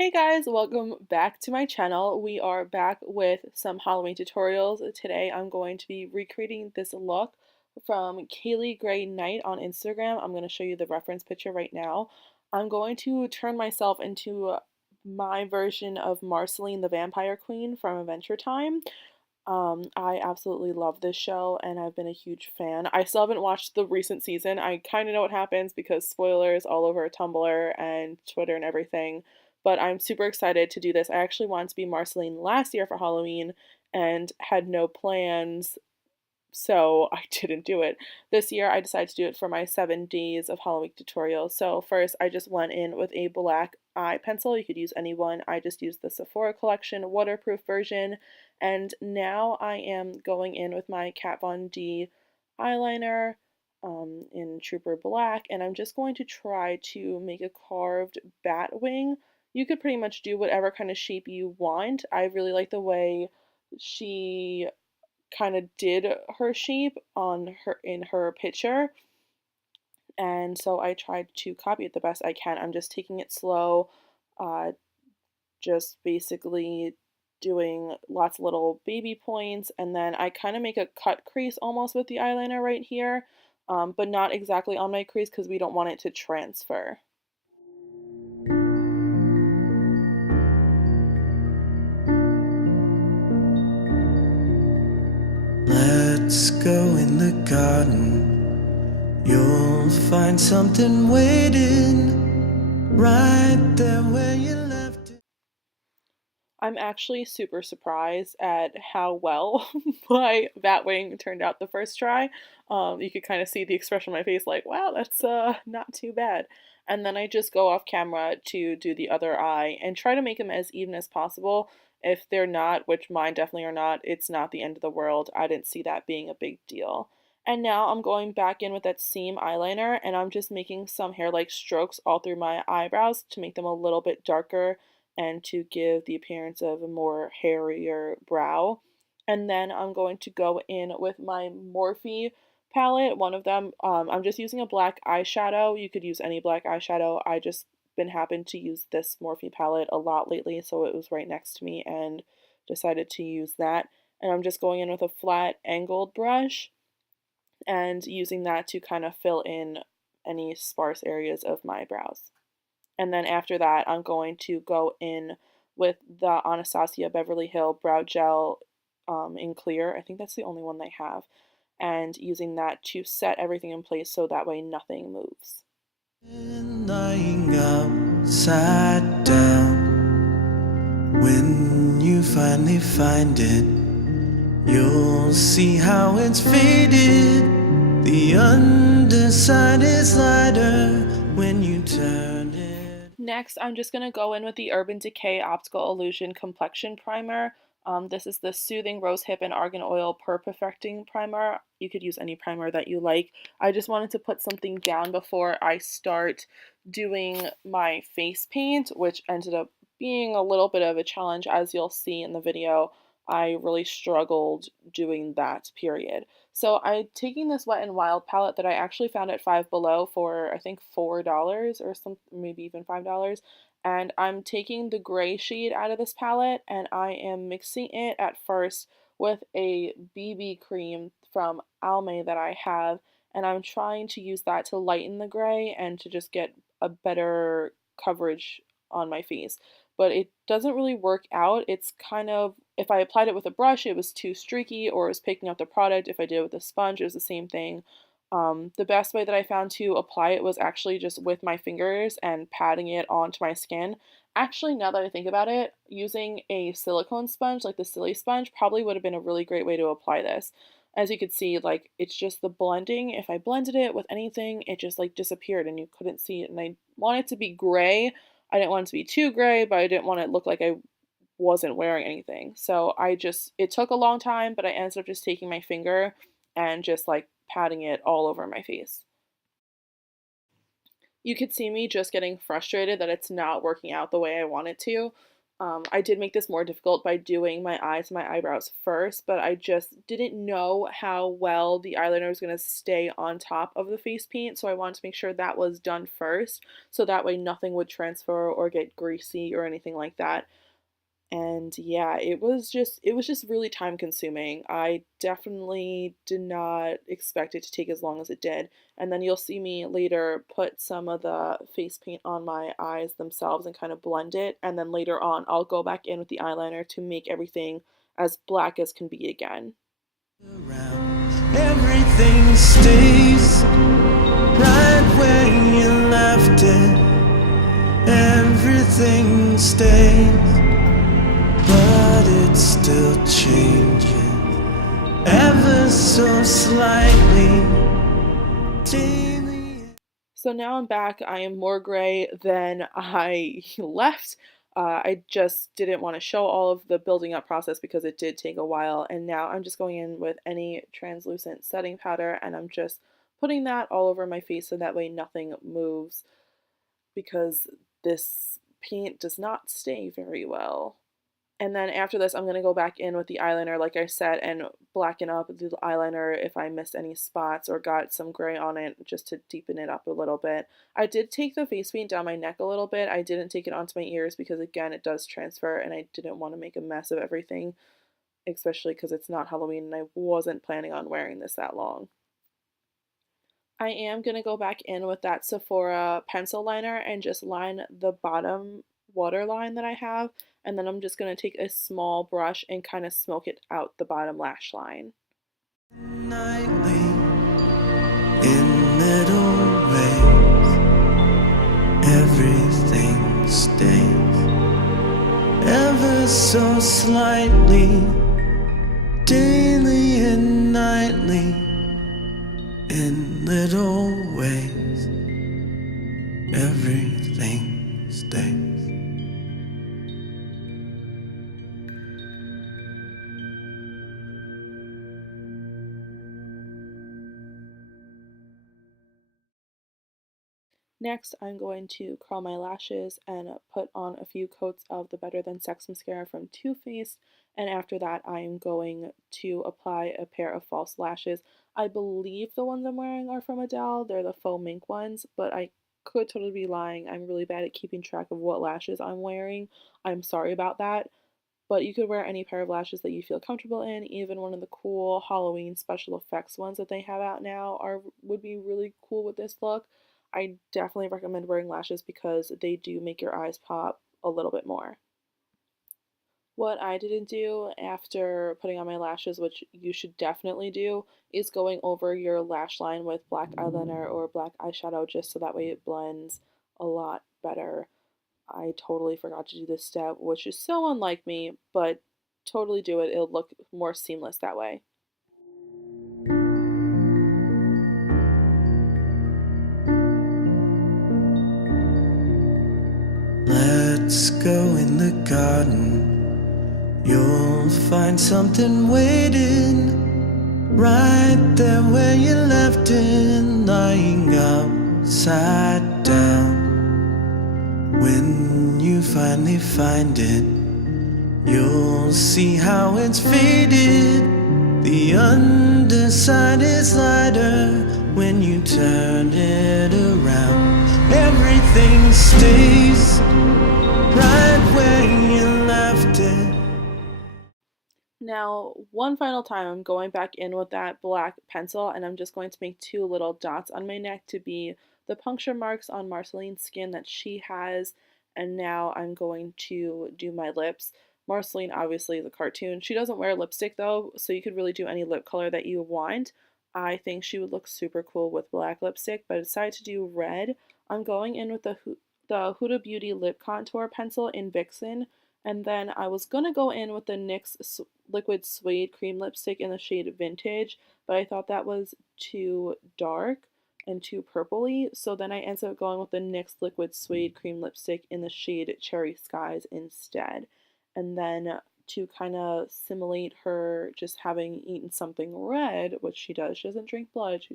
Hey guys, welcome back to my channel. We are back with some Halloween tutorials. Today I'm going to be recreating this look from Kaylee Gray Knight on Instagram. I'm going to show you the reference picture right now. I'm going to turn myself into my version of Marceline the Vampire Queen from Adventure Time. I absolutely love this show and I've been a huge fan. I still haven't watched the recent season. I kind of know what happens because spoilers all over Tumblr and Twitter and everything. But I'm super excited to do this. I actually wanted to be Marceline last year for Halloween and had no plans, so I didn't do it. This year I decided to do it for my 7 days of HALLOWEEK tutorial. So first I just went in with a black eye pencil. You could use any one. I just used the Sephora collection waterproof version. And now I am going in with my Kat Von D eyeliner in Trooper Black, and I'm just going to try to make a carved bat wing. You could pretty much do whatever kind of shape you want. I really like the way she kind of did her shape on her in her picture, and so I tried to copy it the best I can. I'm just taking it slow, uh, just basically doing lots of little baby points, and then I kind of make a cut crease almost with the eyeliner right here, but not exactly on my crease because we don't want it to transfer. Let's go in the garden. You'll find something waiting right there where you left it. I'm actually super surprised at how well my Batwing turned out the first try. You could kind of see the expression on my face like, wow, that's not too bad. And then I just go off camera to do the other eye and try to make them as even as possible. If they're not, which mine definitely are not, it's not the end of the world. I didn't see that being a big deal. And now I'm going back in with that same eyeliner and I'm just making some hair-like strokes all through my eyebrows to make them a little bit darker and to give the appearance of a more hairier brow. And then I'm going to go in with my Morphe palette. One of them, I'm just using a black eyeshadow. You could use any black eyeshadow. I just been happened to use this Morphe palette a lot lately, so it was right next to me and decided to use that. And I'm just going in with a flat angled brush and using that to kind of fill in any sparse areas of my brows. And then after that, I'm going to go in with the Anastasia Beverly Hill Brow Gel in clear. I think that's the only one they have. And using that to set everything in place so that way nothing moves. Lying upside down. When you finally find it, you'll see how it's faded. The underside is lighter when you turn it. Next, I'm just going to go in with the Urban Decay Optical Illusion Complexion Primer. This is the Soothing Rosehip and Argan Oil Per-Perfecting Primer. You could use any primer that you like. I just wanted to put something down before I start doing my face paint, which ended up being a little bit of a challenge, as you'll see in the video. I really struggled doing that, period. So I'm taking this Wet n Wild palette that I actually found at Five Below for I think $4 or some, maybe even $5. And I'm taking the gray shade out of this palette and I am mixing it at first with a BB cream from Almay that I have, and I'm trying to use that to lighten the gray and to just get a better coverage on my face. But it doesn't really work out. It's kind of, if I applied it with a brush, it was too streaky, or it was picking up the product. If I did it with a sponge, it was the same thing. The best way that I found to apply it was actually just with my fingers and patting it onto my skin. Actually, now that I think about it, using a silicone sponge, like the Silly Sponge, probably would have been a really great way to apply this. As you could see, like, it's just the blending. If I blended it with anything, it just, like, disappeared and you couldn't see it. And I want it to be gray. I didn't want it to be too gray, but I didn't want it to look like I wasn't wearing anything. So it took a long time, but I ended up just taking my finger and just like patting it all over my face. You could see me just getting frustrated that it's not working out the way I want it to. I did make this more difficult by doing my eyes and my eyebrows first, but I just didn't know how well the eyeliner was going to stay on top of the face paint, so I wanted to make sure that was done first, so that way nothing would transfer or get greasy or anything like that. And yeah, it was just really time consuming. I definitely did not expect it to take as long as it did. And then you'll see me later put some of the face paint on my eyes themselves and kind of blend it. And then later on, I'll go back in with the eyeliner to make everything as black as can be again. Everything stays right where you left it. Everything stays, but it still changes ever so slightly. Daily. So now I'm back. I am more gray than I left. I just didn't want to show all of the building up process because it did take a while. And now I'm just going in with any translucent setting powder and I'm just putting that all over my face so that way nothing moves because this paint does not stay very well. And then after this, I'm going to go back in with the eyeliner, like I said, and blacken up the eyeliner if I missed any spots or got some gray on it just to deepen it up a little bit. I did take the face paint down my neck a little bit. I didn't take it onto my ears because, again, it does transfer and I didn't want to make a mess of everything, especially because it's not Halloween and I wasn't planning on wearing this that long. I am going to go back in with that Sephora pencil liner and just line the bottom waterline that I have. And then I'm just going to take a small brush and kind of smoke it out the bottom lash line. Nightly, in little ways, everything stays ever so slightly, daily and nightly, in little ways, everything stays. Next, I'm going to curl my lashes and put on a few coats of the Better Than Sex mascara from Too Faced. And after that, I am going to apply a pair of false lashes. I believe the ones I'm wearing are from Adele. They're the faux mink ones, but I could totally be lying. I'm really bad at keeping track of what lashes I'm wearing. I'm sorry about that. But you could wear any pair of lashes that you feel comfortable in. Even one of the cool Halloween special effects ones that they have out now would be really cool with this look. I definitely recommend wearing lashes because they do make your eyes pop a little bit more. What I didn't do after putting on my lashes, which you should definitely do, is going over your lash line with black eyeliner or black eyeshadow just so that way it blends a lot better. I totally forgot to do this step, which is so unlike me, but totally do it. It'll look more seamless that way. Let's go in the garden. You'll find something waiting right there where you left it, lying upside down. When you finally find it, you'll see how it's faded. The underside is lighter when you turn it around. Everything stays right where you left it. Now, one final time, I'm going back in with that black pencil and I'm just going to make two little dots on my neck to be the puncture marks on Marceline's skin that she has. And now I'm going to do my lips. Marceline obviously is a cartoon. She doesn't wear lipstick though, so you could really do any lip color that you want. I think she would look super cool with black lipstick, but I decided to do red. I'm going in with the Huda Beauty lip contour pencil in Vixen. And then I was going to go in with the NYX Liquid Suede Cream Lipstick in the shade Vintage, but I thought that was too dark and too purpley, so then I ended up going with the NYX Liquid Suede Cream Lipstick in the shade Cherry Skies instead. And then to kind of simulate her just having eaten something red, which she does, she doesn't drink blood, she